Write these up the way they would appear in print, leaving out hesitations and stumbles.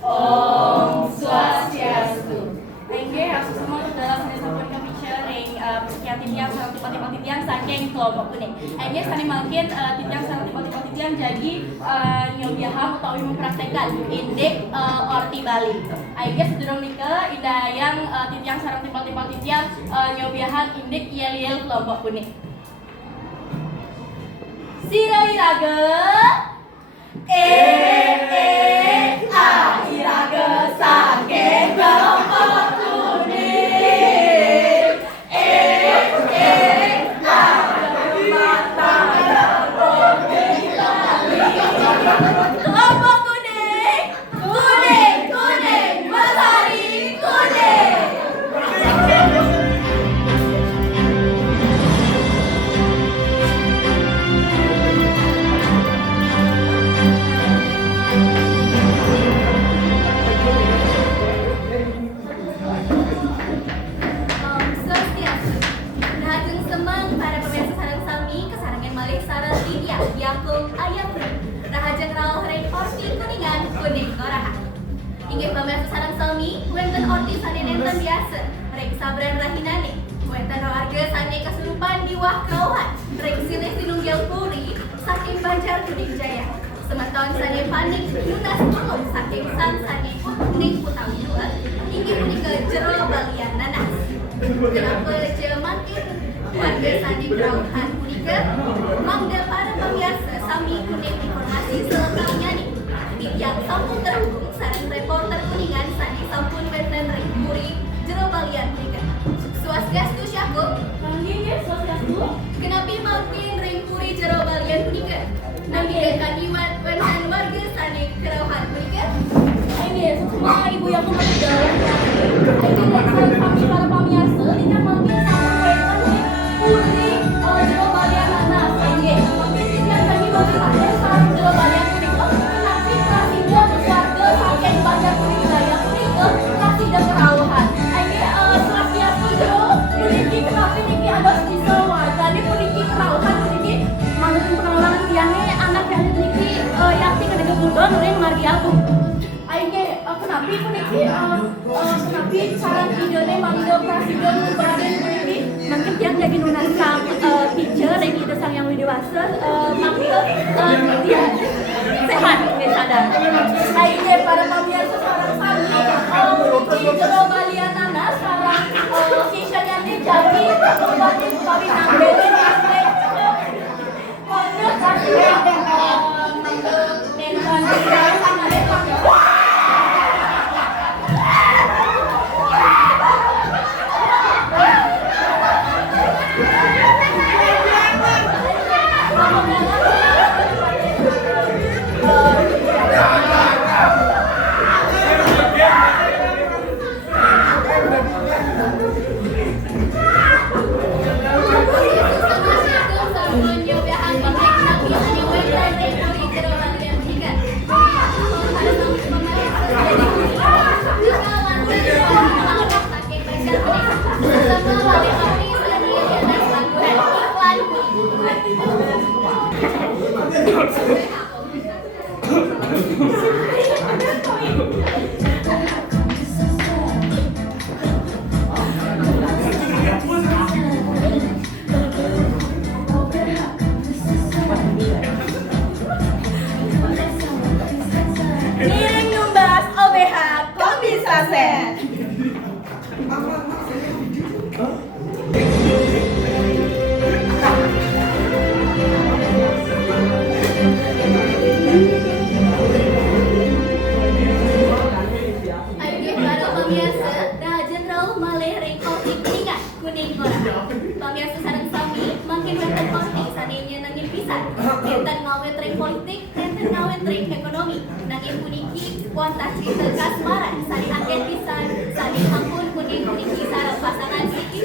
Om Swastiastu. Engge harus semua dalam sampun kami sharing persekian titiang sarang tipe-tipe titiang saking kelompok kuning. Engge sani mungkin titiang sarang tipe-tipe titiang jadi nyobiaham utawi mempraktekkan indik orti Bali. Engge sedurung nika ida yang titiang sarang tipe-tipe titiang nyobiaham indik yel-yel kelompok kuning. Sira-iraga iraga saking kelompok kuning. Kelompok kuning, kuning, kuning, melari kuning. Yakung ayam rahajeng rauh reng orti kuningan kuning koraha. Inggih pamirsa sareng sami, wonten orti sane nenten biasa, reng sabran rahinane. Wonten warga sane kesurupan diwah kauhan, reng silih sinunggal puri saking Banjar Kuning Jaya. Semeton sane panik lunas tulung saking san sane kuning putawi dua, inggih punika jero balian nanas. Kenapa jemakin warga sani berauhan punika mangga para pemirsa sami kuning informasi selengkapnya nih. Titiang sampun terhubung sareng reporter kuningan sani sampun wenten ring puri jero balian punika. Swastiastu Syahkum. Nggih, swastiastu. Kenapi makin ring puri jero balian punika? Nggih kadiwan wenten warga sani kerauhan punika. Nggih, semua ibu yang kemudian ini sareng kami para pemirsa tidak mungkin sampun wenten puri jero balian nanas. Nggih, mungkin titiang kami bagi sareng jero balian punika nanti prasida keluarga saking Banjar Kuning Jaya punika prasida kerawuhan. Nggih, swastiastu jero puniki kenapi niki ados bisa wajane puniki kerawuhan puniki manuten pengawalan tiange anak yang niki yakti kedege budon ring margi agung. Kenapi puniki kenapi saran idene mangga presiden Raden puniki mungkin tiang jadi nunas sang teacher ring ide sang yang widewasa mangga dia sehat nggih sadar. Aige para pamirsa sareng sami puniki jero balian nanas sareng sisanya jadi kembali utawi nanggene asli mangga kasih mangga nenten sangane ekonomi nanging puniki wonten cerita kasmaran sani agen pisan sani ampun kuning puniki sareng pasangan siki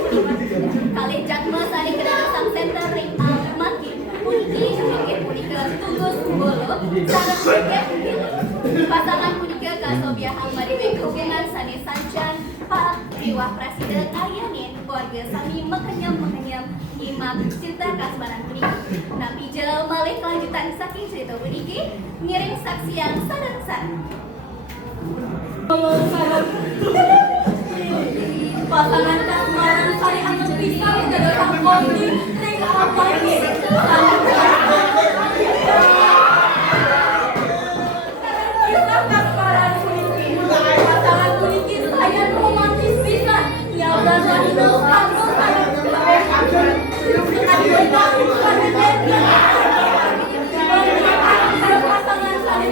kalih jakma sani kedana sang center ring makin puniki nggih punika tugus bolo sareng pasangan punika kasobiahan mari hubungan sani sancan pak riwah presiden ayanin keluarga sami mengenyam imak cinta kasmaran puniki nabi jauh malih kelanjutan saking cerita puniki ngiring saksi yang sareng-sareng. pasangan kasmaran sari anget pisang dadang kopi ring apa ini kisah kasmaran kuniki pasangan kuniki saya romantis pisan nyawa rahino kanggo sayang pasangan sari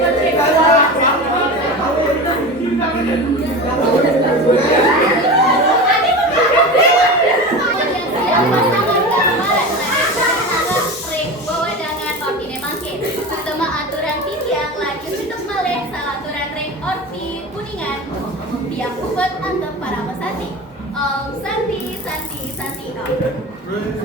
tiap buat antep para pesanti. Om Santi, Santi, Santi, Om.